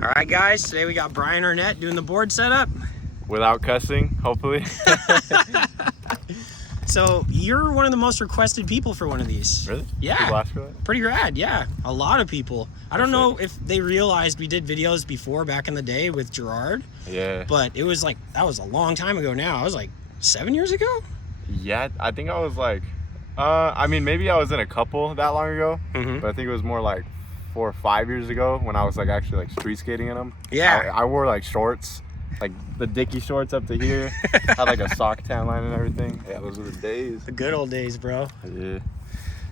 All right, guys, today we got Bryan Arnett doing the board setup. Without cussing, hopefully. So you're one of the most requested people for one of these. Really? Yeah. People ask for that? Pretty rad, yeah. A lot of people. I don't know if they realized we did videos before back in the day with Gerard. Yeah. But it was like, that was a long time ago now. It was like 7 years ago? Yeah, I think I was like, I mean, maybe I was in a couple that long ago, but I think it was more like 4 or 5 years ago when I was like actually like street skating in them. Yeah. I wore like shorts, like the Dickie shorts up to here. Had like a sock tan line and everything. Yeah, those were the days. The good old days, bro. Yeah.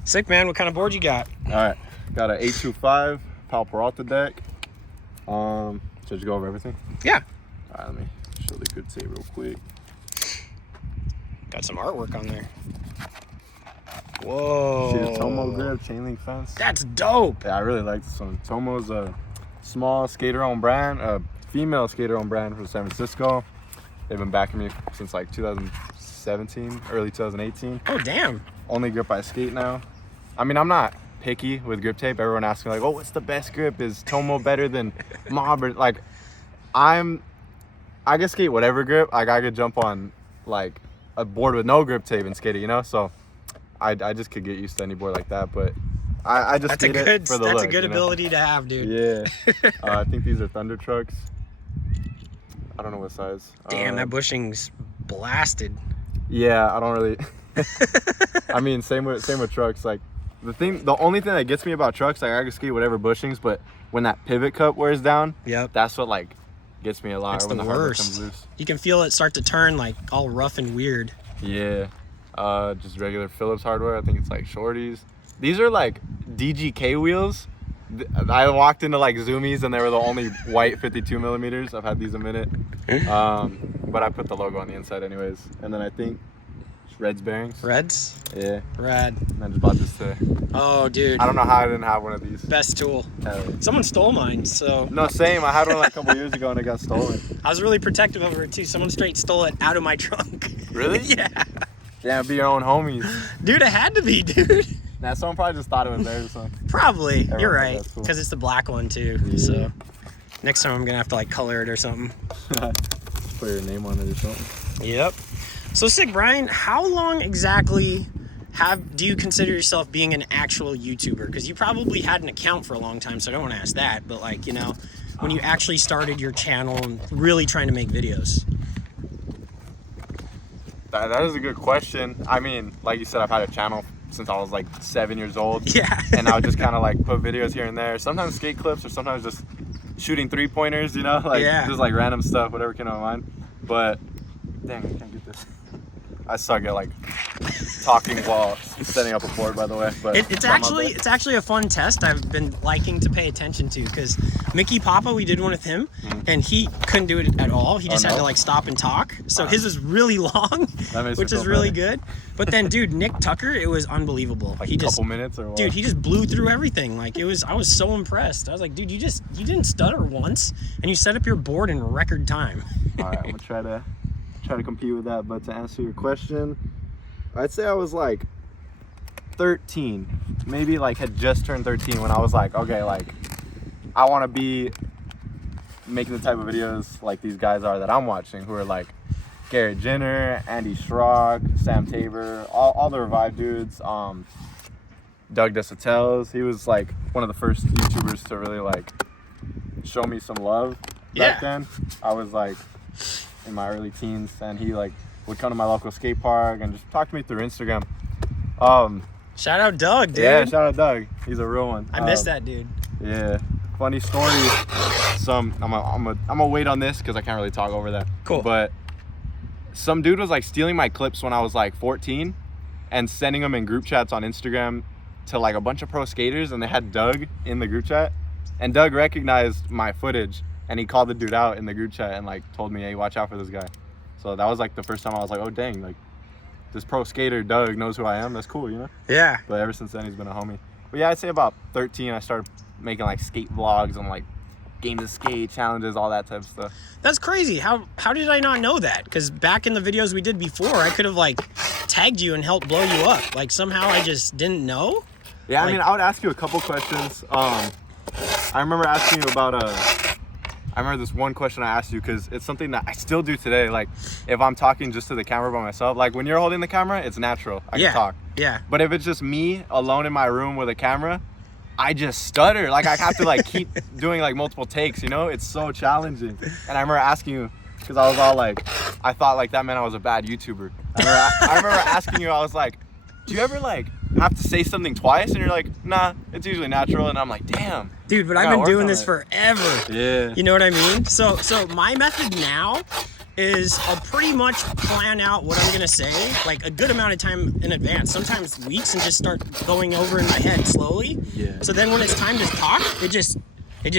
Sick, man. What kind of board you got? All right, got an 825 Pal Peralta deck. Should you go over everything? Yeah. All right, let me show the good tape real quick. Got some artwork on there. Whoa. See the Tomo grip, chain link fence. That's dope. Yeah, I really like this one. Tomo's a small skater-owned brand, a female skater-owned brand from San Francisco. They've been backing me since like 2017, early 2018. Oh, damn. Only grip I skate now. I mean, I'm not picky with grip tape. Everyone asks me like, oh, what's the best grip? Is Tomo better than Mob? Or, like, I can skate whatever grip. Like, I could jump on like a board with no grip tape and skate it, you know? So I just could get used to any board like that, but I just skate it for the look. That's a good ability to have, dude. Yeah. I think these are Thunder Trucks. I don't know what size. Damn, that bushing's blasted. Yeah, I don't really. I mean, same with trucks. Like the only thing that gets me about trucks, like I can skate whatever bushings, but when that pivot cup wears down, yep, that's what like gets me a lot. It's when the hardware worst. comes loose. You can feel it start to turn like all rough and weird. Yeah. Just regular Phillips hardware. I think it's like shorties. These are like DGK wheels. I walked into like Zoomies and they were the only white 52 millimeters. I've had these a minute. But I put the logo on the inside anyways. And then I think Reds bearings. Reds? Yeah. Rad. And I just bought this today. Oh, dude. I don't know how I didn't have one of these. Best tool. Someone stole mine, so. No, same. I had one like a couple years ago and it got stolen. I was really protective over it too. Someone straight stole it out of my trunk. Really? Yeah. Yeah, be your own homies. Dude, it had to be, dude. Nah, someone probably just thought it was theirs or something. Probably. Everyone You're right. cool. Because it's the black one too. Yeah. So next time I'm going to have to like color it or something. Put your name on it or something. Yep. So sick, Bryan, how long exactly do you consider yourself being an actual YouTuber? Because you probably had an account for a long time, so I don't want to ask that. But like, you know, when you actually started your channel and really trying to make videos. That is a good question. I mean, like you said, I've had a channel since I was like 7 years old. Yeah. And I would just kind of like put videos here and there. Sometimes skate clips or sometimes just shooting 3-pointers, you know? Like just like random stuff, whatever came to my mind. But dang, I can't get this. I suck at like talking while setting up a board, by the way. But it's actually a fun test I've been liking to pay attention to, because Mickey Papa, we did one with him, and he couldn't do it at all. He just had to like stop and talk. So his was really long, which is really good. But then, dude, Nick Tucker, it was unbelievable. Like he a couple minutes or what? Dude, he just blew through everything. Like I was so impressed. I was like, dude, you didn't stutter once, and you set up your board in record time. All right, I'm gonna try to compete with that. But to answer your question, I'd say I was like 13, maybe like had just turned 13 when I was like, okay, like I want to be making the type of videos like these guys are that I'm watching, who are like Garrett Jenner, Andy Schrock, Sam Tabor, all the Revive dudes, Doug Desautel. He was like one of the first YouTubers to really like show me some love back then. I was like in my early teens, and he like would come to my local skate park and just talk to me through Instagram. Shout out Doug, dude. Yeah, shout out Doug. He's a real one. I miss that dude. Yeah. Funny story. I'm gonna wait on this because I can't really talk over that. Cool. But some dude was like stealing my clips when I was like 14 and sending them in group chats on Instagram to like a bunch of pro skaters, and they had Doug in the group chat, and Doug recognized my footage and he called the dude out in the group chat and like told me, hey, watch out for this guy. So that was like the first time I was like, oh dang, like this pro skater Doug knows who I am. That's cool, you know? Yeah. But ever since then he's been a homie. But yeah, I'd say about 13 I started making like skate vlogs and like games of skate, challenges, all that type of stuff. That's crazy. How did I not know that? Because back in the videos we did before, I could have like tagged you and helped blow you up. Like somehow I just didn't know. Yeah, I mean, I would ask you a couple questions. I remember asking you about I remember this one question I asked you because it's something that I still do today. Like, if I'm talking just to the camera by myself, like when you're holding the camera, it's natural. I can talk. Yeah. But if it's just me alone in my room with a camera, I just stutter. Like, I have to like keep doing like multiple takes, you know? It's so challenging. And I remember asking you, because I was all like, I thought like that meant I was a bad YouTuber. I remember asking you, I was like, do you ever like have to say something twice? And you're like, nah, it's usually natural. And I'm like, damn. Dude, but I've been doing this forever. Yeah. You know what I mean? So my method now is I'll pretty much plan out what I'm gonna say like a good amount of time in advance, sometimes weeks, and just start going over in my head slowly. Yeah. So then when it's time to talk, it just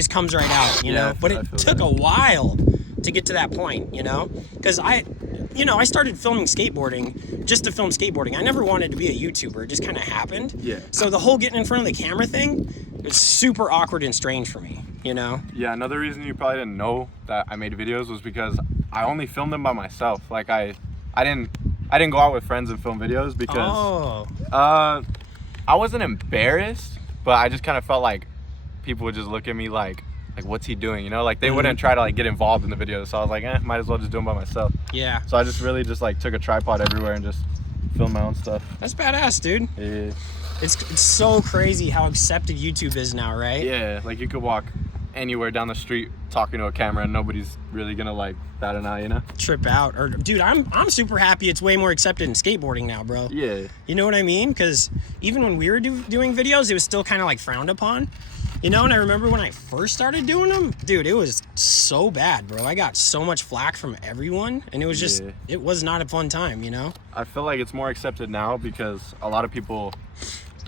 comes right out, you know? But it took a while to get to that point, you know? Because I started filming skateboarding just to film skateboarding. I never wanted to be a YouTuber. It just kind of happened. Yeah. So the whole getting in front of the camera thing was super awkward and strange for me, you know? Yeah, another reason you probably didn't know that I made videos was because I only filmed them by myself. Like I didn't go out with friends and film videos because I wasn't embarrassed, but I just kind of felt like people would just look at me like what's he doing, you know? Like they wouldn't try to like get involved in the video. So I was like, might as well just do them by myself. Yeah. So I just really just like took a tripod everywhere and just filmed my own stuff. That's badass, dude. Yeah. It's so crazy how accepted YouTube is now, right? Yeah, like you could walk anywhere down the street talking to a camera and nobody's really gonna like bat an eye, you know? Trip out. Or dude, I'm super happy it's way more accepted in skateboarding now, bro. Yeah. You know what I mean? Because even when we were doing videos, it was still kind of like frowned upon. You know, and I remember when I first started doing them, dude, it was so bad, bro. I got so much flack from everyone, and it was just, it was not a fun time, you know? I feel like it's more accepted now because a lot of people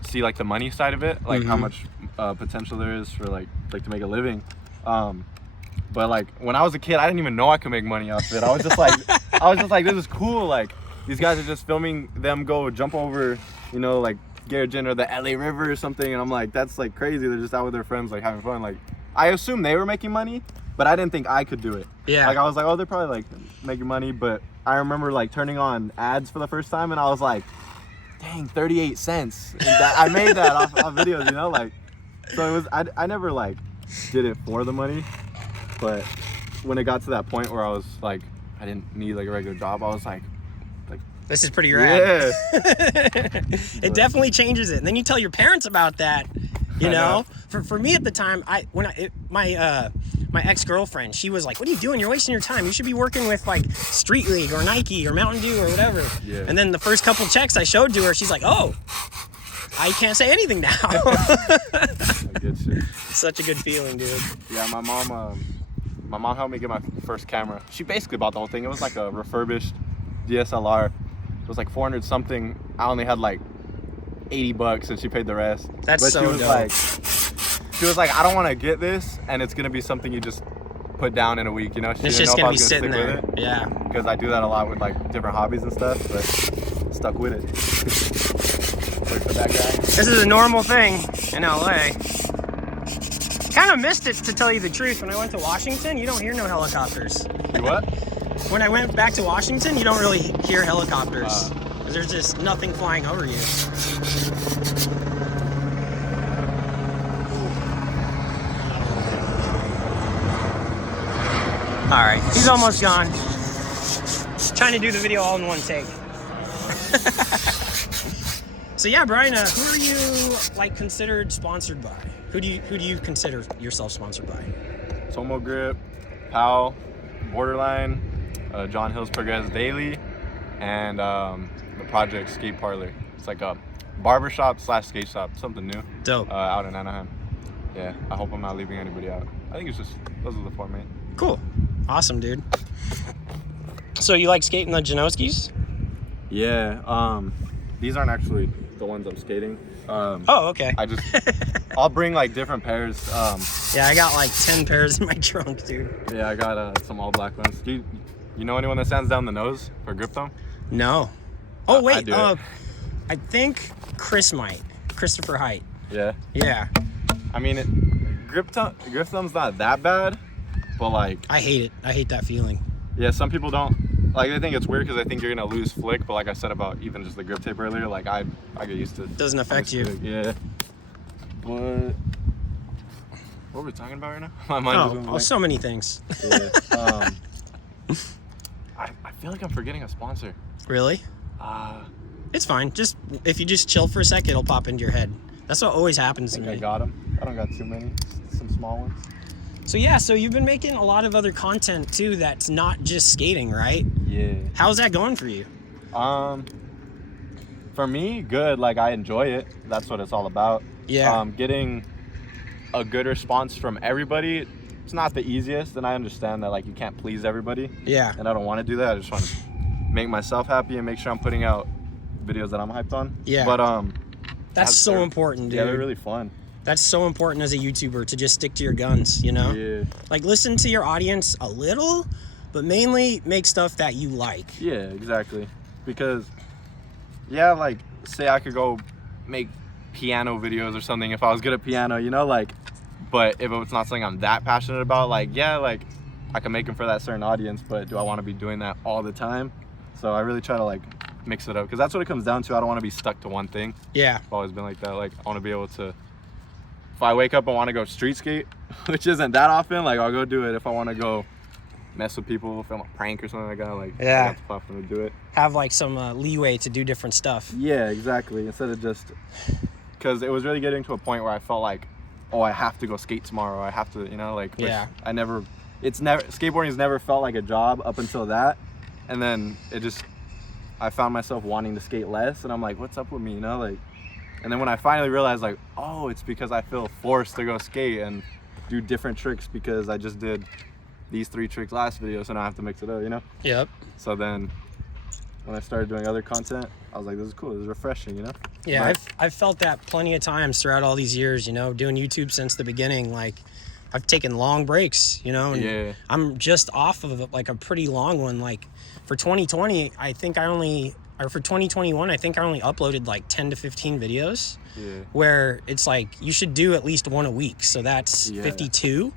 see like the money side of it, like how much potential there is for like to make a living. But like when I was a kid, I didn't even know I could make money off of it. I was just like, this is cool. Like these guys are just filming them go jump over, you know, like Gatorade or the LA River or something, and I'm like, that's like crazy. They're just out with their friends like having fun. Like I assumed they were making money, but I didn't think I could do it. Yeah. Like I was like, oh, they're probably like making money, but I remember like turning on ads for the first time and I was like, dang, 38 cents. And I made that off videos, you know? Like, so it was, I never like did it for the money, but when it got to that point where I was like, I didn't need like a regular job, I was like, this is pretty rad. Yeah. It definitely changes it. And then you tell your parents about that, you know? For me at the time, my ex-girlfriend, she was like, what are you doing? You're wasting your time. You should be working with like Street League or Nike or Mountain Dew or whatever. Yeah. And then the first couple checks I showed to her, she's like, oh, I can't say anything now. Good shit. It's such a good feeling, dude. Yeah, my mom helped me get my first camera. She basically bought the whole thing. It was like a refurbished DSLR. It was like 400 something. I only had like 80 bucks and she paid the rest. That's but so dope. She was like, I don't want to get this and it's gonna be something you just put down in a week, you know? It's just gonna be sitting there. Yeah. Because I do that a lot with like different hobbies and stuff, but stuck with it. Work for that guy. This is a normal thing in LA. Kind of missed it, to tell you the truth. When I went to Washington, you don't hear no helicopters. You what? When I went back to Washington, you don't really hear helicopters. Because there's just nothing flying over you. All right, he's almost gone. Trying to do the video all in one take. So yeah, Bryan, who are you like considered sponsored by? Who do you consider yourself sponsored by? Tomo Grip, Powell, Borderline, John Hill's Progress Daily, and the Project Skate Parlor. It's like a barbershop / skate shop, something new. Dope. Out in Anaheim. Yeah, I hope I'm not leaving anybody out. I think it's just, those are the four main. Cool. Awesome, dude. So you like skating the Janoskis? Yeah, these aren't actually the ones I'm skating. Oh, okay. I'll bring like different pairs. Yeah, I got like 10 pairs in my trunk, dude. Yeah, I got some all black ones. Do you know anyone that sands down the nose for grip thumb? No. Oh wait, I think Chris might. Christopher Height. Yeah. Yeah. I mean, grip thumb's not that bad, but like I hate it. I hate that feeling. Yeah, some people don't. Like, I think it's weird because I think you're gonna lose flick, but like I said about even just the grip tape earlier, like I get used to it. Doesn't affect you. Yeah. But What are we talking about right now? My mind is going so many things. Yeah. I feel like I'm forgetting a sponsor. Really? It's fine. Just if you just chill for a sec, it'll pop into your head. That's what always happens to me. I got them. I don't got too many. Some small ones. So yeah, so you've been making a lot of other content too that's not just skating, right? Yeah. How's that going for you? For me, good. Like, I enjoy it. That's what it's all about. Yeah. Getting a good response from everybody, it's not the easiest, and I understand that, like, you can't please everybody. Yeah. And I don't want to do that. I just want to make myself happy and make sure I'm putting out videos that I'm hyped on. Yeah. But that's so important, dude. Yeah, they're really fun. That's so important as a YouTuber to just stick to your guns, you know? Yeah. Like, listen to your audience a little, but mainly make stuff that you like. Yeah, exactly. Because, yeah, like, say I could go make piano videos or something if I was good at piano, you know, like, but if it's not something I'm that passionate about, like, yeah, like, I can make them for that certain audience, but do I want to be doing that all the time? So I really try to, like, mix it up, because that's what it comes down to. I don't want to be stuck to one thing. Yeah. I've always been like that. Like, I want to be able to, if I wake up and want to go street skate, which isn't that often, like, I'll go do it. If I want to go mess with people, film a prank or something like that, like, yeah, I got the platform to do it. Have, like, some leeway to do different stuff. Yeah, exactly. Instead of just, because it was really getting to a point where I felt like, oh, I have to go skate tomorrow. I have to, you know, like, yeah. Skateboarding's never felt like a job up until that. And then I found myself wanting to skate less, and I'm like, what's up with me, you know, like, and then when I finally realized, like, oh, it's because I feel forced to go skate and do different tricks because I just did these 3 tricks last video, so now I have to mix it up, you know? Yep. So then when I started doing other content, I was like, this is cool, this is refreshing, you know? Yeah, I've felt that plenty of times throughout all these years, you know, doing YouTube since the beginning. Like, I've taken long breaks, you know, and yeah. I'm just off of, like, a pretty long one. Like, for 2020, for 2021, I think I only uploaded like 10 to 15 videos. Yeah. Where it's like, you should do at least 1 a week. So that's 52.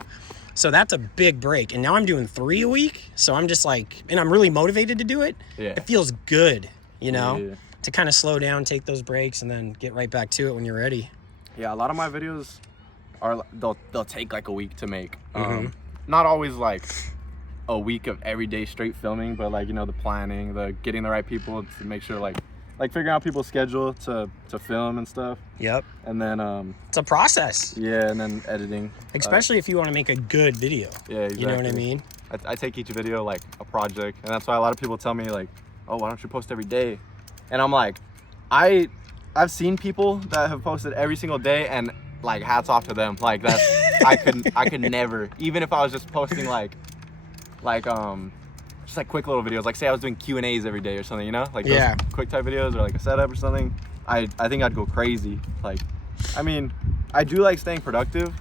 So that's a big break. And now I'm doing 3 a week. So I'm just like, and I'm really motivated to do it. Yeah. It feels good, you know, to kind of slow down, take those breaks, and then get right back to it when you're ready. Yeah, a lot of my videos are, they'll take like a week to make. Not always like a week of everyday straight filming, but, like, you know, the planning, the getting the right people to make sure, like figuring out people's schedule to film and stuff. Yep. And then it's a process. Yeah, and then editing. Especially if you want to make a good video. Yeah, exactly. You know what I mean? I take each video like a project, and that's why a lot of people tell me, like, oh, why don't you post every day? And I'm like, I've seen people that have posted every single day, and, like, hats off to them. Like, that's I could never, even if I was just posting just like quick little videos, like, say I was doing Q&As every day or something, you know, like those quick type videos, or like a setup or something. I think I'd go crazy. Like, I mean, I do like staying productive,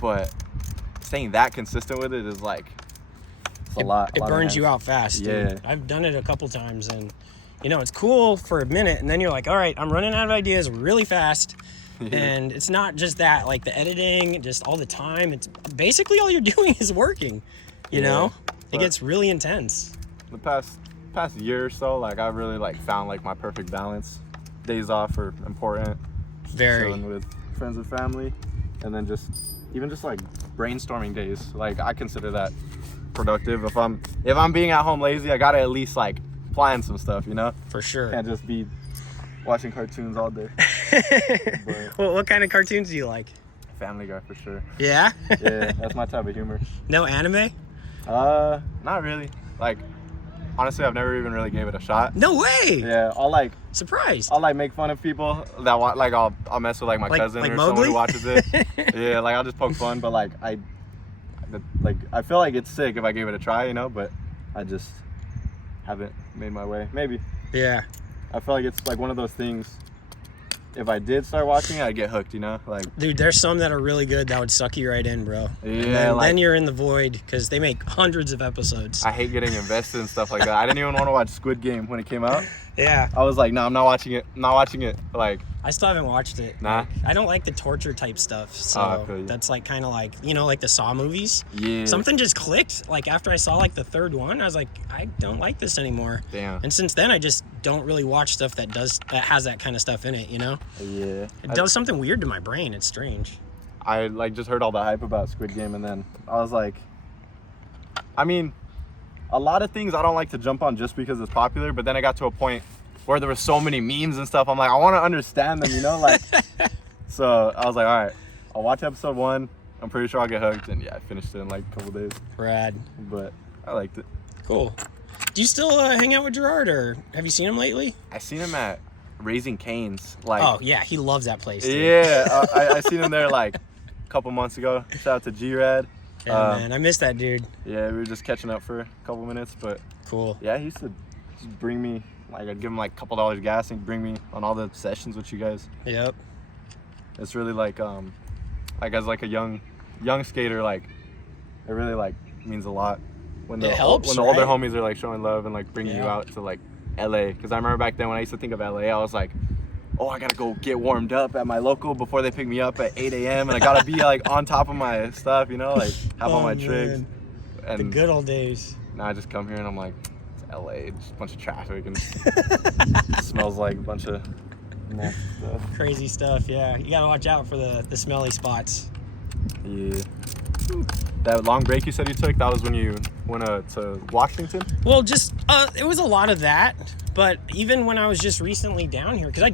but staying that consistent with it is like, it's a lot. It burns you out fast. Yeah. Dude. I've done it a couple times, and, you know, it's cool for a minute, and then you're like, all right, I'm running out of ideas really fast. And it's not just that, like, the editing, just all the time. It's basically all you're doing is working. You know, it gets really intense. The past year or so, like, I've really, like, found, like, my perfect balance. Days off are important. Very. Chilling with friends and family, and then just like brainstorming days. Like, I consider that productive. If I'm being at home lazy, I gotta at least, like, plan some stuff, you know? For sure. Can't just be watching cartoons all day. Well, what kind of cartoons do you like? Family Guy, for sure. Yeah? Yeah, that's my type of humor. No anime? Not really. Like, honestly, I've never even really gave it a shot. No way! Yeah, surprised. I'll, like, make fun of people that want, like, I'll mess with, like, my cousin or someone who watches it. Yeah, like, I'll just poke fun, but, like, I feel like it's sick if I gave it a try, you know, but I just haven't made my way. Maybe. Yeah. I feel like it's, like, one of those things, if I did start watching it, I'd get hooked, you know? Like, dude, there's some that are really good that would suck you right in, bro. Yeah, then you're in the void, because they make hundreds of episodes. I hate getting invested in stuff like that. I didn't even want to watch Squid Game when it came out. Yeah. I was like, no, I'm not watching it. I'm not watching it. Like, I still haven't watched it. Nah. I don't like the torture type stuff. So that's, like, kind of like, you know, like the Saw movies. Yeah. Something just clicked. Like, after I saw, like, the 3rd one, I was like, I don't like this anymore. Damn. And since then, I just don't really watch stuff that has that kind of stuff in it, you know? Yeah. It does something weird to my brain. It's strange. I like just heard all the hype about Squid Game, and then I was like, I mean, a lot of things I don't like to jump on just because it's popular, but then I got to a point where there were so many memes and stuff. I'm like, I want to understand them, you know, like. So I was like, all right, I'll watch episode 1. I'm pretty sure I'll get hooked, and yeah, I finished it in like a couple days. Rad. But I liked it. Cool. Do you still hang out with Gerard, or have you seen him lately? I seen him at Raising Cane's. Like, oh yeah, he loves that place. Dude. Yeah, I seen him there like a couple months ago. Shout out to G-Rad. Yeah, man, I miss that dude. Yeah, we were just catching up for a couple minutes, but cool. Yeah, he used to just bring me, like, I'd give him like a couple dollars gas and he'd bring me on all the sessions with you guys. Yep. It's really like as like a young skater, like it really like means a lot when the older homies are like showing love and like bringing you out to like LA. Because I remember back then when I used to think of LA, I was like, oh, I gotta go get warmed up at my local before they pick me up at 8 a.m. and I gotta be like on top of my stuff, you know, like have all my tricks. And the good old days. Now I just come here and I'm like, it's LA, just a bunch of traffic and it smells like a bunch of nasty stuff. Crazy stuff, yeah. You gotta watch out for the smelly spots. Yeah. That long break you said you took, that was when you went to Washington? Well, just, it was a lot of that. But even when I was just recently down here, because I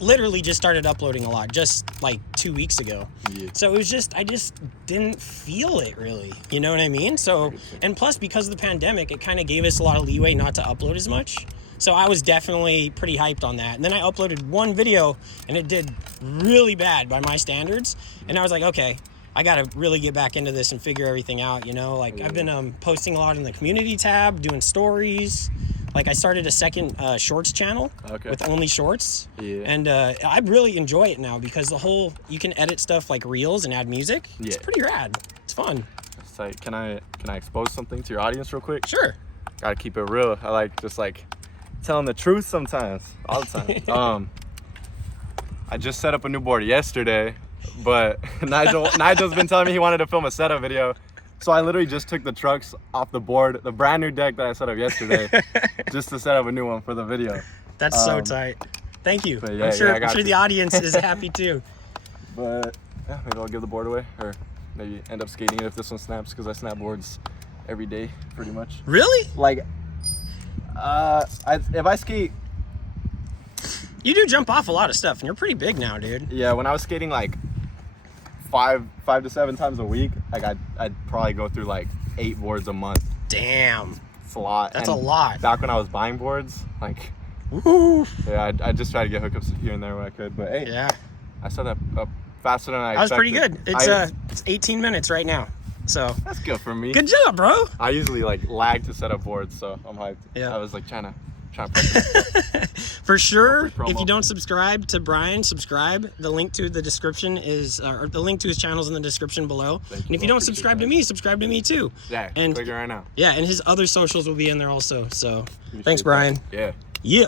literally just started uploading a lot just like 2 weeks ago. Yeah. So it was just, I just didn't feel it really. You know what I mean? So, and plus because of the pandemic, it kind of gave us a lot of leeway not to upload as much. So I was definitely pretty hyped on that. And then I uploaded one video and it did really bad by my standards. And I was like, okay, I got to really get back into this and figure everything out, you know? Like I've been posting a lot in the community tab, doing stories. Like I started a second shorts channel with only shorts. Yeah. And I really enjoy it now because you can edit stuff like reels and add music. Yeah. It's pretty rad. It's fun. It's like, can I expose something to your audience real quick? Sure. Gotta keep it real. I like just like telling the truth sometimes, all the time. I just set up a new board yesterday, but Nigel's been telling me he wanted to film a setup video. So I literally just took the trucks off the board, the brand new deck that I set up yesterday, just to set up a new one for the video. That's so tight. Thank you. Yeah, I'm sure the audience is happy too. But yeah, maybe I'll give the board away, or maybe end up skating it if this one snaps, because I snap boards every day, pretty much. Really? Like, if I skate. You do jump off a lot of stuff, and you're pretty big now, dude. Yeah, when I was skating like 5 to 7 times a week, like I'd probably go through like 8 boards a month. Damn. It's a lot. That's a lot. Back when I was buying boards, like, woo. Yeah, I just try to get hookups here and there when I could. But hey, yeah, I saw that up faster than I expected. That was pretty good. It's 18 minutes right now. So that's good for me. Good job, bro. I usually like lag to set up boards, so I'm hyped. Yeah. I was like trying to For sure, if you don't subscribe to Bryan, subscribe. The link to the description is, or the link to his channel is in the description below. And if you don't subscribe to me, subscribe to me too. Yeah, and click it right now. Yeah, and his other socials will be in there also. So thanks, Bryan. Yeah. Yeah.